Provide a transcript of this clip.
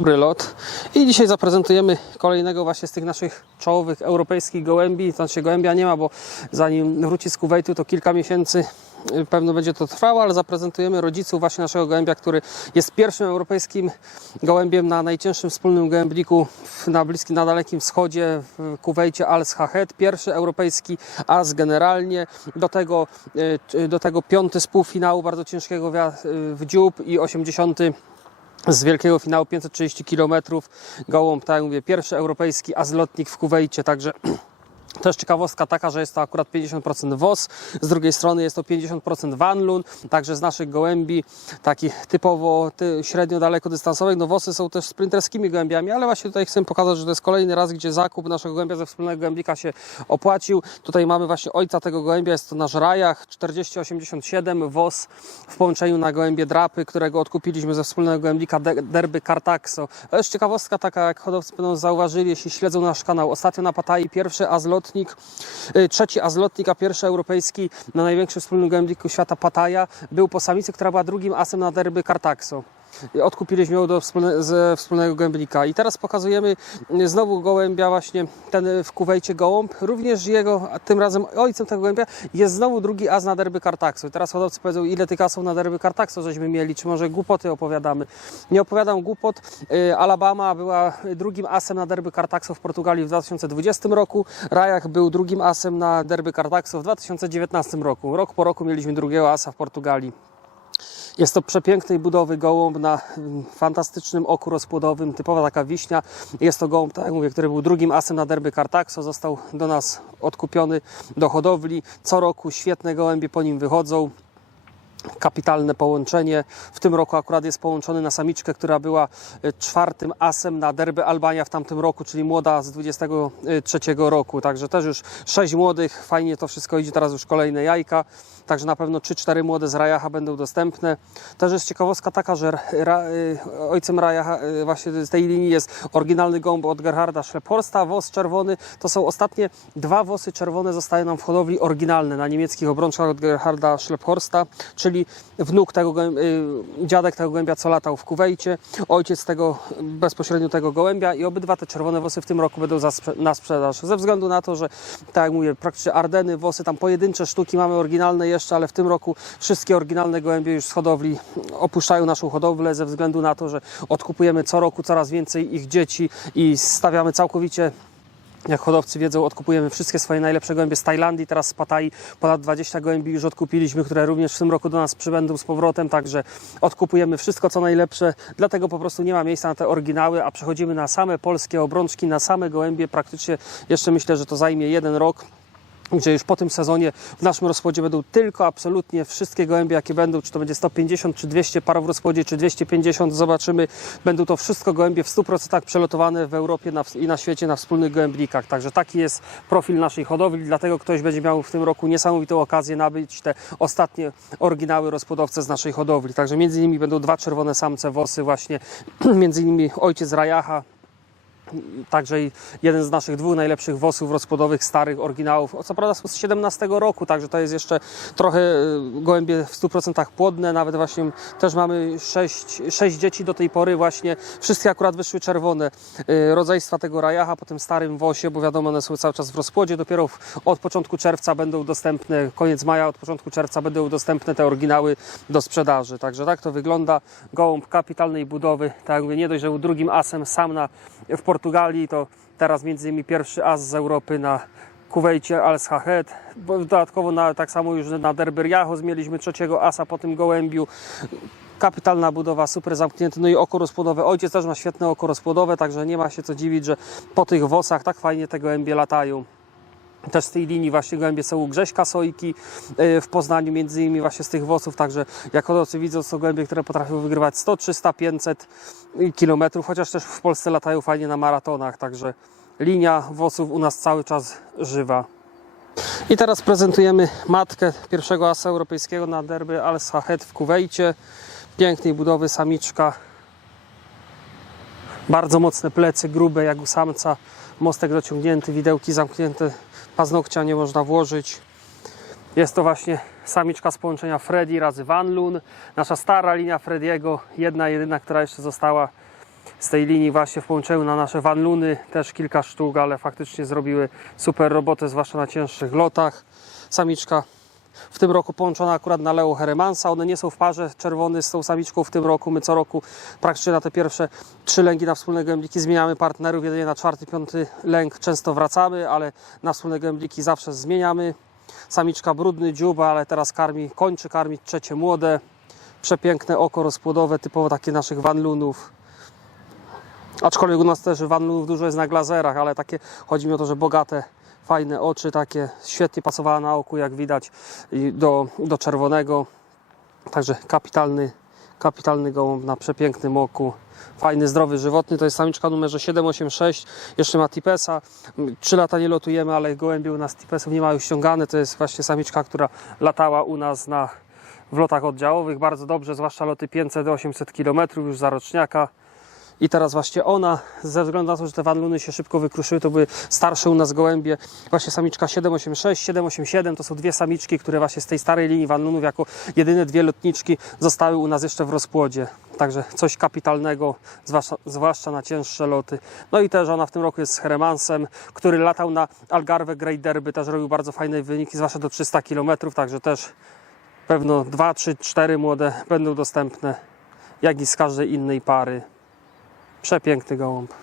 Dobry lot. I dzisiaj zaprezentujemy kolejnego właśnie z tych naszych czołowych europejskich gołębi. Znaczy gołębia nie ma, bo zanim wróci z Kuwejtu to kilka miesięcy y, pewno będzie to trwało, ale zaprezentujemy rodziców właśnie naszego gołębia, który jest pierwszym europejskim gołębiem na najcięższym wspólnym gołębniku na Bliskim, na Dalekim Wschodzie w Kuwejcie Al Sahed. Pierwszy europejski as generalnie. Do tego, y, do tego piąty z półfinału bardzo ciężkiego y, w dziób i 80 z wielkiego finału 530 km. Gołąb, tak mówię, pierwszy europejski azlotnik w Kuwejcie, także też ciekawostka taka, że jest to akurat 50% WOS, z drugiej strony jest to 50% Vanlun, także z naszych gołębi, takich typowo ty, średnio dalekodystansowych, no WOSy są też sprinterskimi gołębiami, ale właśnie tutaj chcę pokazać, że to jest kolejny raz, gdzie zakup naszego gołębia ze wspólnego gołębnika się opłacił. Tutaj mamy właśnie ojca tego gołębia, jest to nasz Rajach 4087 WOS w połączeniu na gołębie drapy, którego odkupiliśmy ze wspólnego gołębnika De- Derby Cartaxo. To jest ciekawostka taka, jak hodowcy będą zauważyli, jeśli śledzą nasz kanał. Ostatnio na Patai pierwszy azlotnik, y, trzeci azlotnik, a pierwszy europejski na największym wspólnym gołębniku świata Pataja był po samicy, która była drugim asem na Derby Cartaxo. Odkupiliśmy ją do wspólne, ze wspólnego gołębnika. I teraz pokazujemy znowu gołębia, właśnie ten w Kuwejcie gołąb. Również jego, tym razem ojcem tego gołębia jest znowu drugi as na derby Kartaksu. I teraz hodowcy powiedzą, ile tych asów na derby Kartaksu żeśmy mieli, czy może głupoty opowiadamy. Nie opowiadam głupot. Y, Alabama była drugim asem na derby Kartaksu w Portugalii w 2020 roku. Rajach był drugim asem na derby Kartaksu w 2019 roku. Rok po roku mieliśmy drugiego asa w Portugalii. Jest to przepięknej budowy gołąb na mm, fantastycznym oku rozpłodowym, typowa taka wiśnia. Jest to gołąb, tak jak mówię, który był drugim asem na derby Cartaxo, został do nas odkupiony do hodowli. Co roku świetne gołębie po nim wychodzą. Kapitalne połączenie. W tym roku akurat jest połączony na samiczkę, która była e, czwartym asem na derby Albania w tamtym roku, czyli młoda z 23 roku. Także też już sześć młodych, fajnie to wszystko idzie, teraz już kolejne jajka. Także na pewno 3-4 młode z Rajacha będą dostępne. Też jest ciekawostka taka, że ra, y, ojcem Rajacha y, właśnie z tej linii jest oryginalny gąb od Gerharda Schlepphorsta, wos czerwony. To są ostatnie dwa wosy czerwone zostają nam w hodowli oryginalne na niemieckich obrączkach od Gerharda Schlepphorsta, czyli wnuk tego, y, dziadek tego gołębia, co latał w Kuwejcie, ojciec tego, bezpośrednio tego gołębia i obydwa te czerwone wosy w tym roku będą na sprzedaż. Ze względu na to, że tak jak mówię, praktycznie Ardeny, wosy, tam pojedyncze sztuki mamy oryginalne jeszcze, ale w tym roku wszystkie oryginalne gołębie już z hodowli opuszczają naszą hodowlę ze względu na to, że odkupujemy co roku coraz więcej ich dzieci i stawiamy całkowicie jak hodowcy wiedzą, odkupujemy wszystkie swoje najlepsze gołębie z Tajlandii, teraz z Patai. Ponad 20 gołębi już odkupiliśmy, które również w tym roku do nas przybędą z powrotem, także odkupujemy wszystko co najlepsze, dlatego po prostu nie ma miejsca na te oryginały, a przechodzimy na same polskie obrączki, na same gołębie, praktycznie jeszcze myślę, że to zajmie jeden rok gdzie już po tym sezonie w naszym rozpłodzie będą tylko absolutnie wszystkie gołębie, jakie będą, czy to będzie 150, czy 200 par w rozpłodzie, czy 250, zobaczymy. Będą to wszystko gołębie w 100% przelotowane w Europie i na świecie na wspólnych gołębnikach. Także taki jest profil naszej hodowli, dlatego ktoś będzie miał w tym roku niesamowitą okazję nabyć te ostatnie oryginały rozpłodowce z naszej hodowli. Także między innymi będą dwa czerwone samce wosy właśnie, między innymi ojciec Rajacha, Także jeden z naszych dwóch najlepszych wosów rozpłodowych, starych oryginałów. Co prawda z 17 roku, także to jest jeszcze trochę y, gołębie w 100% płodne. Nawet właśnie też mamy 6, sześć dzieci do tej pory właśnie. Wszystkie akurat wyszły czerwone. y, Rodzeństwa tego rajacha po tym starym wosie, bo wiadomo one są cały czas w rozpłodzie. Dopiero od początku czerwca będą dostępne, koniec maja, od początku czerwca będą dostępne te oryginały do sprzedaży. Także tak to wygląda. Gołąb kapitalnej budowy. Tak jak mówię, nie dość, że był drugim asem sam na, w Portugalii, to teraz między innymi pierwszy as z Europy na Kuwejcie Al Sahed. Dodatkowo na, tak samo już na Derby Jachos mieliśmy trzeciego asa po tym gołębiu. Kapitalna budowa, super zamknięty, no i oko rozpłodowe. Ojciec też ma świetne oko rozpłodowe, także nie ma się co dziwić, że po tych wosach tak fajnie te gołębie latają. Też z tej linii właśnie gołębie są u Grześka Sojki yy, w Poznaniu, między innymi właśnie z tych wosów, także jak hodowcy widzą, są gołębie, które potrafią wygrywać 100, 300, 500 kilometrów, chociaż też w Polsce latają fajnie na maratonach, także linia wosów u nas cały czas żywa. I teraz prezentujemy matkę pierwszego asa europejskiego na derby Al Sahed w Kuwejcie. Pięknej budowy samiczka. Bardzo mocne plecy, grube jak u samca. Mostek dociągnięty, widełki zamknięte, paznokcia nie można włożyć. Jest to właśnie samiczka z połączenia Freddy razy Van Loon. Nasza stara linia Frediego, jedna jedyna, która jeszcze została z tej linii właśnie w połączeniu na nasze vanluny, też kilka sztuk, ale faktycznie zrobiły super robotę, zwłaszcza na cięższych lotach. Samiczka w tym roku połączona akurat na Leo Heremansa. One nie są w parze czerwony z tą samiczką w tym roku. My co roku praktycznie na te pierwsze trzy lęgi na wspólne gębliki zmieniamy partnerów. Jedynie na czwarty, piąty lęk często wracamy, ale na wspólne gębliki zawsze zmieniamy. Samiczka brudny dziób, ale teraz karmi, kończy karmić trzecie młode. Przepiękne oko rozpłodowe, typowo takie naszych vanlunów. Aczkolwiek u nas też vanlunów dużo jest na glazerach, ale takie chodzi mi o to, że bogate, fajne oczy, takie świetnie pasowała na oku, jak widać, do, do czerwonego. Także kapitalny, kapitalny gołąb na przepięknym oku. Fajny, zdrowy, żywotny. To jest samiczka numerze 786. Jeszcze ma tipesa. Trzy lata nie lotujemy, ale gołębie u nas tipesów nie mają ściągane. To jest właśnie samiczka, która latała u nas na, w lotach oddziałowych bardzo dobrze, zwłaszcza loty 500-800 km już za roczniaka. I teraz właśnie ona, ze względu na to, że te wanluny się szybko wykruszyły, to były starsze u nas gołębie. Właśnie samiczka 786, 787 to są dwie samiczki, które właśnie z tej starej linii wanlunów jako jedyne dwie lotniczki zostały u nas jeszcze w rozpłodzie. Także coś kapitalnego, zwłaszcza, zwłaszcza na cięższe loty. No i też ona w tym roku jest z Heremansem, który latał na Algarve Great Derby, też robił bardzo fajne wyniki, zwłaszcza do 300 km, także też pewno 2, 3, 4 młode będą dostępne, jak i z każdej innej pary. Przepiękny gołąb.